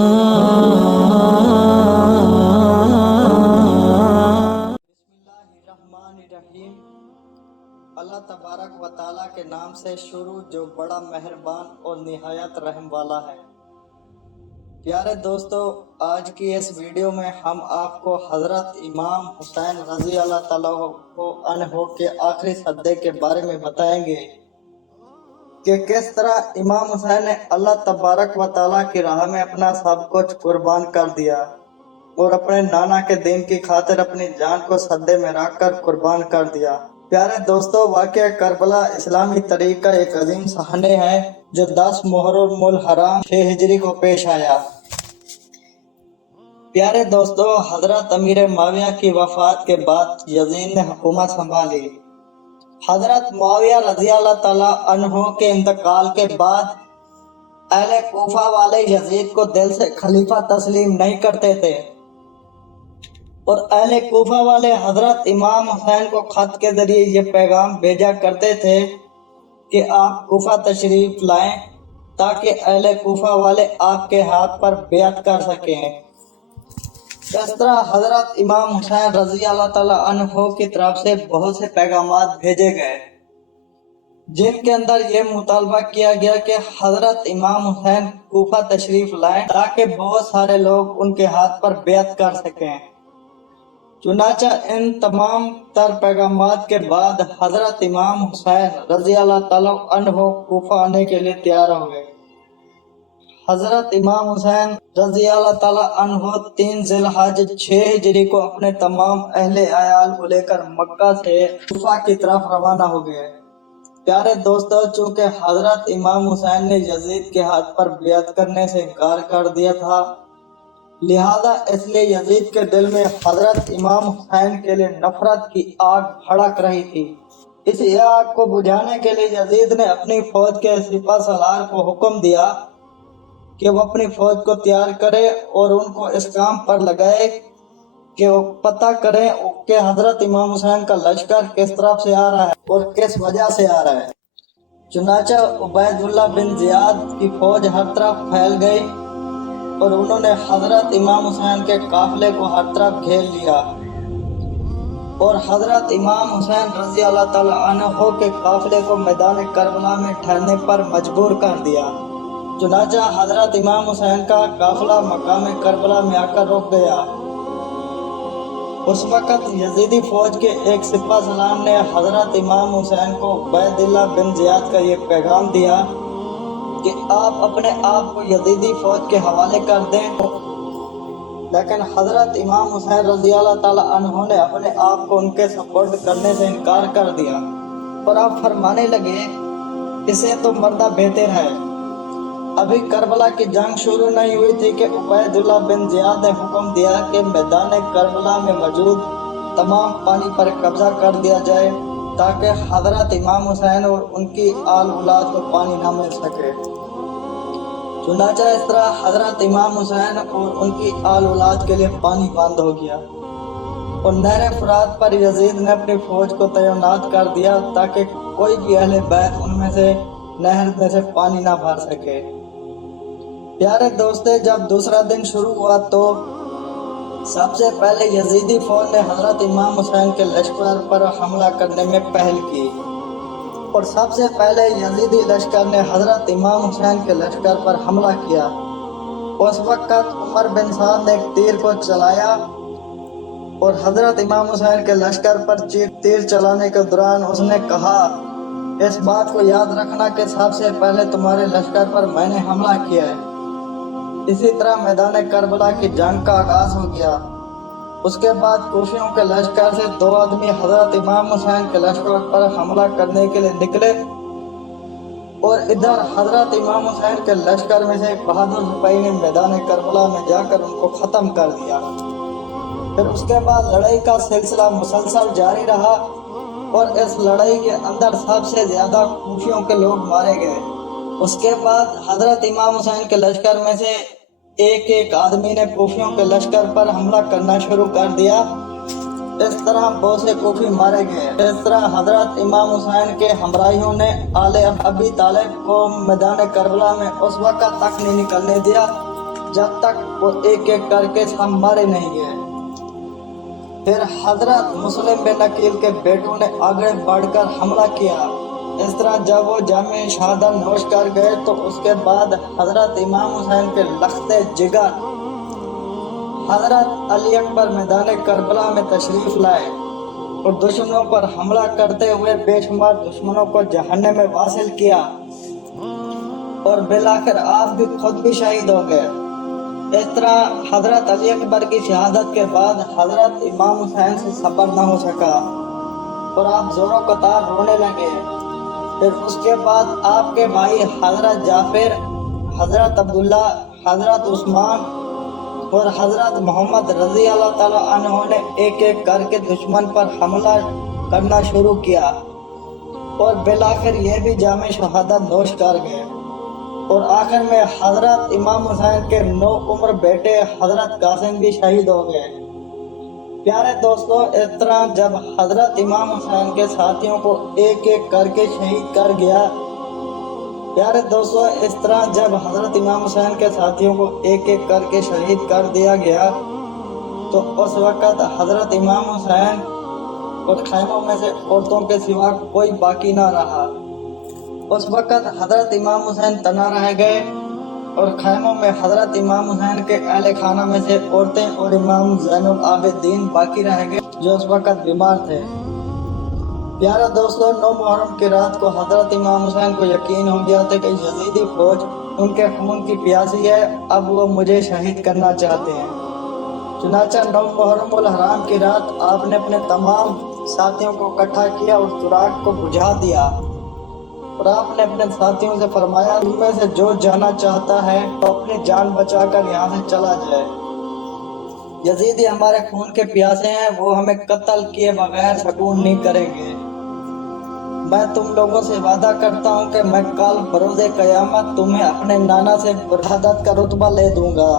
बिस्मिल्लाहिर्रहमानिर्रहीम। अल्लाह तबारक व ताला के नाम से शुरू जो बड़ा मेहरबान और निहायत रहम वाला है। प्यारे दोस्तों, आज की इस वीडियो में हम आपको हज़रत इमाम हुसैन रज़ी अल्लाह ताला अन्हो के आखिरी सद्दे के बारे में बताएंगे कि किस तरह इमाम हुसैन ने अल्लाह तबारक व ताला की राह में अपना सब कुछ कुर्बान कर दिया और अपने नाना के दीन की खातिर अपनी जान को सद्दे में रख कर कुर्बान कर दिया। प्यारे दोस्तों, वाक़या करबला इस्लामी तरीक़ का एक अजीम सहाने है जो 10 मुहर्रम हराम 6 हिजरी को पेश आया। प्यारे दोस्तों, हजरत अमीर मुआविया की वफात के बाद यजीद ने हुकूमत संभाली। हजरत मुआविया रज़ी अल्लाह ताला अन्हो के इंतकाल के बाद अहले कूफा वाले यजीद को दिल से खलीफा तस्लीम नहीं करते थे और अहले कूफा वाले हजरत इमाम हुसैन को खत के जरिए ये पैगाम भेजा करते थे कि आप कूफा तशरीफ लाएं ताकि अहले कूफा वाले आपके हाथ पर बेअत कर सकें। इस तरह हजरत इमाम हुसैन रज़ी अल्लाह ताला अन्हो की तरफ से बहुत से पैगामात भेजे गए जिनके अंदर ये मुतालबा किया गया कि हजरत इमाम हुसैन कूफा तशरीफ लाएं ताकि बहुत सारे लोग उनके हाथ पर बेअत कर सकें। चुनाचा इन तमाम तर पैगामात के बाद हजरत इमाम हुसैन रज़ी अल्लाह ताला अन्हो कूफा आने के लिए तैयार हो गए। हजरत इमाम हुसैन रज़ी अल्लाह ताला अन्हो 3 ज़िलहज 6 हिजरी को अपने तमाम अहले अयाल को लेकर मक्का से कूफा की तरफ रवाना हो गए। प्यारे दोस्तों, चूँकि हजरत इमाम हुसैन ने यजीद के हाथ पर बेअत करने से इनकार कर दिया था, लिहाजा इसलिए यजीद के दिल में हजरत इमाम हुसैन के लिए नफरत की आग भड़क रही थी। इस आग को बुझाने के लिए यजीद ने अपनी फौज के सिपह सलार को हुक्म दिया कि वो अपनी फौज को तैयार करे और उनको इस काम पर लगाए कि वो पता करें कि हजरत इमाम हुसैन का लश्कर किस तरफ से आ रहा है और किस वजह से आ रहा है। चुनाचा उबैदुल्लाह बिन जियाद की फौज हर तरफ फैल गई और उन्होंने हजरत इमाम हुसैन के काफिले को हर तरफ घेर लिया और हजरत इमाम हुसैन रज़ी अल्लाह ताला अन्हो के काफिले को मैदान करबला में ठहरने पर मजबूर कर दिया। चुनाचा हजरत इमाम हुसैन का काफिला मकाम करबला में आकर रुक गया। उस वक़्त यजीदी फौज के एक सिपह सलार ने हजरत इमाम हुसैन को उबैदुल्लाह बिन जियाद का ये पैगाम दिया कि आप अपने आप को यजीदी फौज के हवाले कर दें, लेकिन हजरत इमाम हुसैन रज़ी अल्लाह ताला अन्हो ने अपने आप को उनके सपोर्ट करने से इनकार कर दिया और आप फरमाने लगे, इसे तो मरना बेहतर है। अभी करबला की जंग शुरू नहीं हुई थी कि उबैदुल्लाह बिन जियाद ने हुक्म दिया कि मैदान करबला में मौजूद तमाम पानी पर कब्जा कर दिया जाए ताकि हजरत इमाम हुसैन और उनकी आल औलाद को पानी न मिल सके। चुनाचा इस तरह हजरत इमाम हुसैन और उनकी आल औलाद के लिए पानी बंद हो गया और नहर फरात पर यजीद ने अपनी फौज को तैनात कर दिया ताकि कोई भी अहले बैत उनमें से नहर में से पानी ना भर सके। प्यारे दोस्तों, जब दूसरा दिन शुरू हुआ तो सबसे पहले यजीदी फौज ने हजरत इमाम हुसैन के लश्कर पर हमला करने में पहल की और सबसे पहले यजीदी लश्कर ने हजरत इमाम हुसैन के लश्कर पर हमला किया। उस वक्त उमर बिन साद ने एक तीर को चलाया और हजरत इमाम हुसैन के लश्कर पर तीर चलाने के दौरान उसने कहा, इस बात को याद रखना कि सबसे पहले तुम्हारे लश्कर पर मैंने हमला किया है। इसी तरह मैदान करबला की जंग का आगाज हो गया। उसके बाद कूफियों के लश्कर से 2 आदमी हजरत इमाम हुसैन के लश्कर पर हमला करने के लिए निकले और इधर हजरत इमाम हुसैन के लश्कर में से एक बहादुर सिपाही ने मैदान करबला में जाकर उनको ख़त्म कर दिया। फिर उसके बाद लड़ाई का सिलसिला मुसलसल जारी रहा और इस लड़ाई के अंदर सबसे ज़्यादा कूफियों के लोग मारे गए। उसके बाद हजरत इमाम हुसैन के लश्कर में से एक आदमी ने कूफियों के लश्कर पर हमला करना शुरू कर दिया। इस तरह बहुत से कूफी मारे गए। इस तरह हजरत इमाम हुसैन के हमराहियों ने आले अबी तालिब को मैदान करबला में उस वक्त तक नहीं निकलने दिया जब तक वो एक एक करके सब मारे नहीं गए। फिर हजरत मुस्लिम बिन अकील के बेटों ने आगे बढ़कर हमला किया। इस तरह जब वो जामे शहादत नोश कर गए तो उसके बाद हजरत इमाम हुसैन के लख्ते जिगर हजरत अली अकबर मैदान करबला में तशरीफ लाए और दुश्मनों पर हमला करते हुए बेशुमार दुश्मनों को जहन्नम में वासिल किया और बिलाखिर आप भी खुद भी शहीद हो गए। इस तरह हजरत अली अकबर की शहादत के बाद हजरत इमाम हुसैन से सब्र न हो सका और आप जोरों कतार रोने लगे। फिर उसके बाद आपके भाई हजरत जाफिर, हजरत अब्दुल्ला, हजरत उस्मान और हजरत मोहम्मद रजी अल्लाह ताला अन्हों ने एक एक करके दुश्मन पर हमला करना शुरू किया और बिलाखिर ये भी जामे शहादत नोश कर गए। और आखिर में हजरत इमाम हुसैन के 9 उम्र बेटे हजरत कासिम भी शहीद हो गए। प्यारे दोस्तों, इस तरह जब हजरत इमाम हुसैन के साथियों को एक एक करके शहीद कर गया प्यारे दोस्तों इस तरह जब हजरत इमाम हुसैन के साथियों को एक एक करके शहीद कर दिया गया तो उस वक़्त हजरत इमाम हुसैन और खैमों में से औरतों के सिवा कोई बाकी ना रहा। उस वक़्त हजरत इमाम हुसैन तना रह गए और खैमों में हजरत इमाम हुसैन के अहले खाना में से औरतें और इमाम ज़ैनुल आबिदीन बाकी रह गए जो उस वक़्त बीमार थे। प्यारे दोस्तों, 9 मुहर्रम की रात को हजरत इमाम हुसैन को यकीन हो गया था कि यजीदी फौज उनके खून की प्यासी है, अब वो मुझे शहीद करना चाहते हैं। चुनांचे 9 मुहर्रम उल हराम की रात आपने अपने तमाम साथियों को इकट्ठा किया और सुराग को बुझा दिया और आपने अपने साथियों से फरमाया, उनमें से जो जाना चाहता है तो अपनी जान बचाकर यहाँ से चला जाए। यजीदी हमारे खून के प्यासे हैं, वो हमें कत्ल किए बगैर सुकून नहीं करेंगे। मैं तुम लोगों से वादा करता हूँ कि मैं कल बरोज़े क़यामत तुम्हें अपने नाना से शहादत का रुतबा ले दूंगा।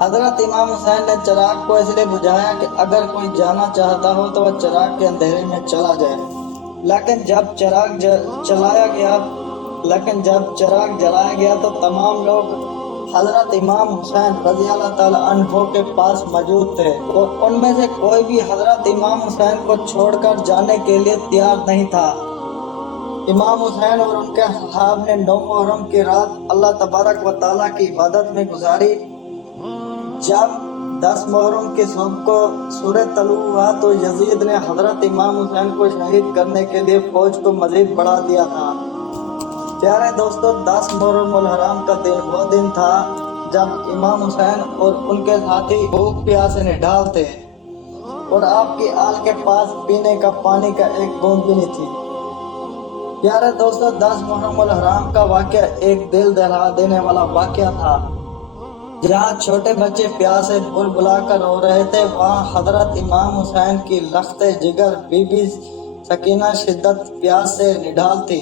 हजरत इमाम हुसैन ने चिराग को इसलिए बुझाया कि अगर कोई जाना चाहता हो तो वह चिराग के अंधेरे में चला जाए। लेकिन जब चिराग जलाया गया तो तमाम लोग हजरत इमाम हुसैन रज़ी अल्लाह ताला अन्हो के पास मौजूद थे और उनमें से कोई भी हजरत इमाम हुसैन को छोड़कर जाने के लिए तैयार नहीं था। इमाम हुसैन और उनके सहाब ने 9 मुहर्रम की रात अल्लाह तबारक व तआला की इबादत में गुजारी। जब 10 मुहर्रम की सुबह को सूरज तलू हुआ तो यजीद ने हजरत इमाम हुसैन को शहीद करने के लिए फौज को मजीद बढ़ा दिया था। प्यारे दोस्तों, 10 मुहर्रम उल हराम का दिन वो दिन था जब इमाम हुसैन और उनके साथी भूख प्यास से निढाल थे और आपकी आल के पास पीने का पानी का एक बूंद भी नहीं थी। प्यारे दोस्तों, 10 मुहर्रम उल हराम का वाक़या एक दिल दहला देने वाला वाक़या था। जहाँ छोटे बच्चे प्यास से बुला कर रो रहे थे, वहाँ हजरत इमाम हुसैन की लख्ते जिगर बीबी सकीना शिद्दत प्यास से निढाल थी।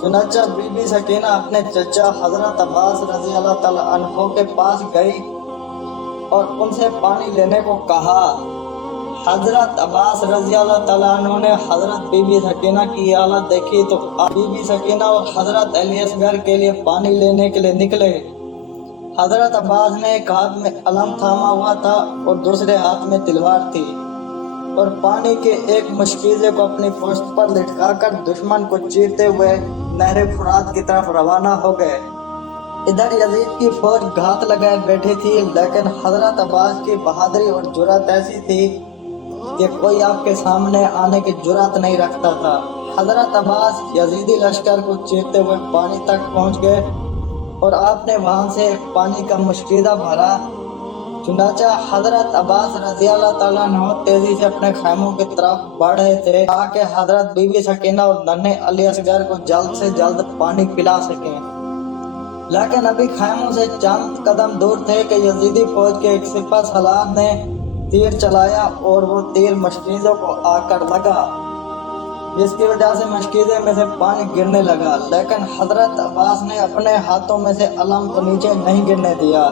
चुनांचे बीबी सकीना अपने चचा हजरत अब्बास रज़ी अल्लाह ताला अन्हो के पास गई और उनसे पानी लेने को कहा। हजरत अब्बास रज़ी अल्लाह ताला अन्हो ने हजरत बीबी सकीना की हालत देखी तो बीबी सकीना और हजरत अली असगर के लिए पानी लेने के लिए निकले। हजरत अब्बास ने एक हाथ में अलम थामा हुआ था और दूसरे हाथ में तलवार थी और पानी के एक मुश्किले को अपनी पुश्त पर लटकाकर दुश्मन को चीरते हुए नहर फुरात की तरफ रवाना हो गए। इधर यजीद की फौज घात लगाए बैठी थी, लेकिन हजरत अब्बास की बहादुरी और जुर्रत ऐसी थी कि कोई आपके सामने आने की जुर्रत नहीं रखता था। हजरत अब्बास यजीदी लश्कर को चीरते हुए पानी तक पहुंच गए और आपने वहां से पानी का मुश्किला भरा। चुनांचे हजरत अब्बास रज़ी अल्लाह ताला अन्हो तेजी से अपने खैमों की तरफ बढ़ रहे थे ताकि हजरत बीबी सकीना और नन्हे अली असगर को जल्द से जल्द पानी पिला सकें। लेकिन अभी खैमों से चंद कदम दूर थे कि यजीदी फौज के एक सिपह सलार ने तीर चलाया और वो तीर मशकीज़ों को आकर लगा, जिसकी वजह से मशकीज़े में से पानी गिरने लगा। लेकिन हजरत अब्बास ने अपने हाथों में से अलम को नीचे नहीं गिरने दिया,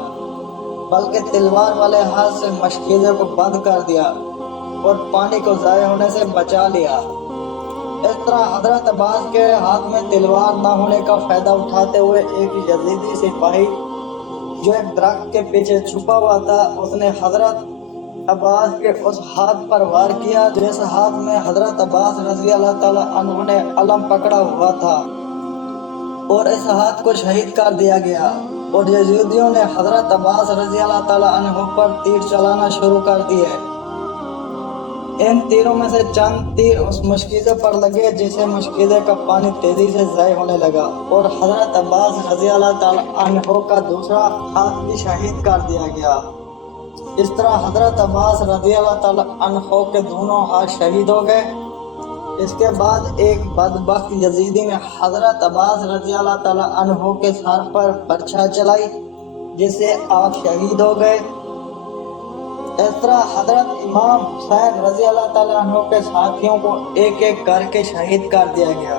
बल्कि तलवार वाले हाथ से मशकीज़े को बंद कर दिया और पानी को ज़ाया होने से बचा लिया। इस तरह हजरत अब्बास के हाथ में तलवार न होने का फ़ायदा उठाते हुए एक यजीदी सिपाही جو ایک درخت کے پیچھے چھپا ہوا تھا اس نے حضرت عباس کے اس ہاتھ پر وار کیا جس ہاتھ میں حضرت عباس رضی اللہ تعالیٰ عنہ نے علم پکڑا ہوا تھا، اور اس ہاتھ کو شہید کر دیا گیا، اور یزیدیوں نے حضرت عباس رضی اللہ تعالیٰ عنہ پر تیر چلانا شروع کر دیے۔ ان تیروں میں سے چند تیر اس مشکیزے پر لگے جسے مشکیزے کا پانی تیزی سے ضائع ہونے لگا، اور حضرت عباس رضی اللہ تعالیٰ عنہ کا دوسرا ہاتھ بھی شہید کر دیا گیا۔ اس طرح حضرت عباس رضی اللہ تعالیٰ عنہ کے دونوں ہاتھ شہید ہو گئے۔ اس کے بعد ایک بدبخت یزیدی نے حضرت عباس رضی اللہ تعالیٰ عنہ کے سر پر برچھا چلائی جس سے آپ شہید ہو گئے۔ اس طرح حضرت امام حسین رضی اللہ تعالیٰ عنہ کے ساتھیوں کو ایک ایک کر کے شہید کر دیا گیا۔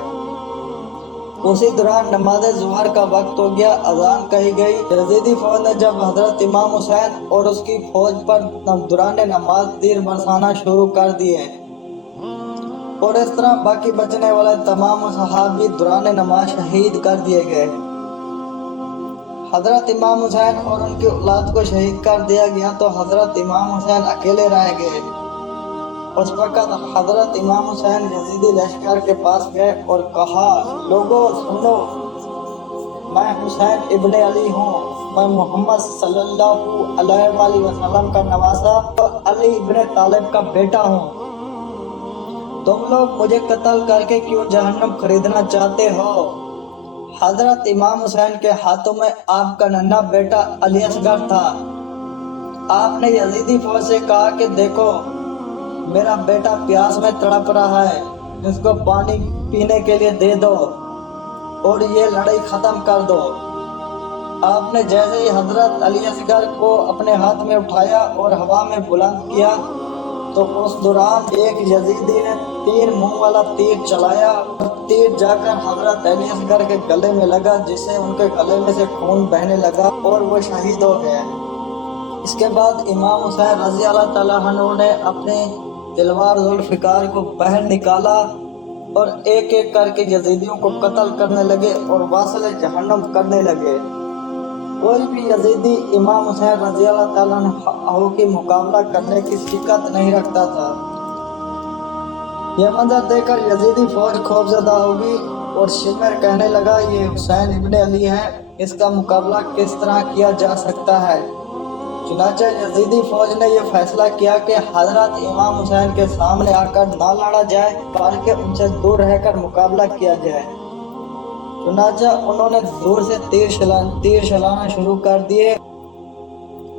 اسی دوران نماز ظہر کا وقت ہو گیا، اذان کہی گئی۔ یزیدی فوج نے جب حضرت امام حسین اور اس کی فوج پر دوران نماز تیر برسانا شروع کر دیے، اور اس طرح باقی بچنے والے تمام صحابی دوران نماز شہید کر دیے گئے۔ حضرت امام حسین اور ان کی اولاد کو شہید کر دیا گیا تو حضرت امام حسین اکیلے رہ گئے۔ اس وقت حضرت امام حسین یزیدی لشکر کے پاس گئے اور کہا، لوگوں سنو، میں حسین ابن علی ہوں، میں محمد صلی اللہ علیہ وآلہ وسلم کا نواسا اور علی ابن طالب کا بیٹا ہوں۔ تم لوگ مجھے قتل کر کے کیوں جہنم خریدنا چاہتے ہو؟ حضرت امام حسین کے ہاتھوں میں آپ کا ننھا بیٹا علی اصغر تھا۔ آپ نے یزیدی فوج سے کہا کہ دیکھو، میرا بیٹا پیاس میں تڑپ رہا ہے، اس کو پانی پینے کے لیے دے دو اور یہ لڑائی ختم کر دو۔ آپ نے جیسے ہی حضرت علی اصغر کو اپنے ہاتھ میں اٹھایا اور ہوا میں بلند کیا تو اس دوران ایک یزیدی نے تیر منہ والا تیر چلایا، اور تیر جا کر حضرت علی اصغر کے گلے میں لگا جس سے ان کے گلے میں سے خون بہنے لگا اور وہ شہید ہو گئے۔ اس کے بعد امام حسین رضی اللہ تعالیٰ عنہ نے اپنے تلوار ذوالفقار کو باہر نکالا اور ایک ایک کر کے یزیدیوں کو قتل کرنے لگے اور واصل جہنم کرنے لگے۔ کوئی بھی یزیدی امام حسین رضی اللہ تعالیٰ عنہ کی مقابلہ کرنے کی شکت نہیں رکھتا تھا۔ یہ منظر دیکھ کر یزیدی فوج خوفزدہ ہوگی اور شمر کہنے لگا، یہ حسین ابن علی ہیں، اس کا مقابلہ کس طرح کیا جا سکتا ہے؟ چنانچہ یزیدی فوج نے یہ فیصلہ کیا کہ حضرت امام حسین کے سامنے آ کر نہ لڑا جائے بلکہ ان سے دور رہ کر مقابلہ کیا جائے۔ چنانچہ انہوں نے دور سے تیر چلانا شروع کر دیے۔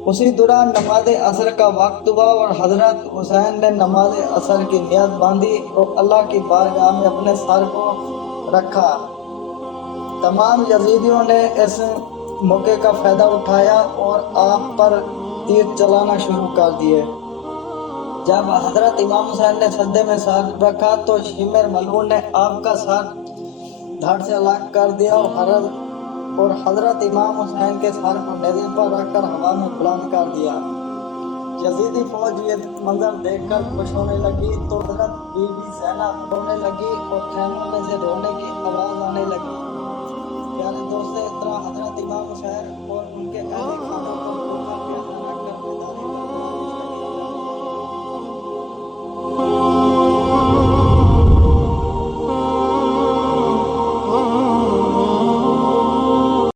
اسی دوران نماز عصر کا وقت ہوا اور حضرت حسین نے نماز عصر کی نیت باندھی اور اللہ کی بارگاہ میں اپنے سر کو رکھا۔ تمام یزیدیوں نے اس موقع کا فائدہ اٹھایا اور آپ پر تیر چلانا شروع کر دیے۔ جب حضرت امام حسین نے سجدے میں سر رکھا تو شمر ملعون نے آپ کا سر دھڑ سے الگ کر دیا اور حضرت امام حسین کے سر کو نیزے پر رکھ کر ہوا میں بلند کر دیا۔ یزیدی فوج یہ منظر دیکھ کر خوش ہونے لگی تو حضرت بی بی زینب رونے لگی اور خیموں میں سے رونے کی آواز آنے لگی۔ پیارے دوستو، اس طرح حضرت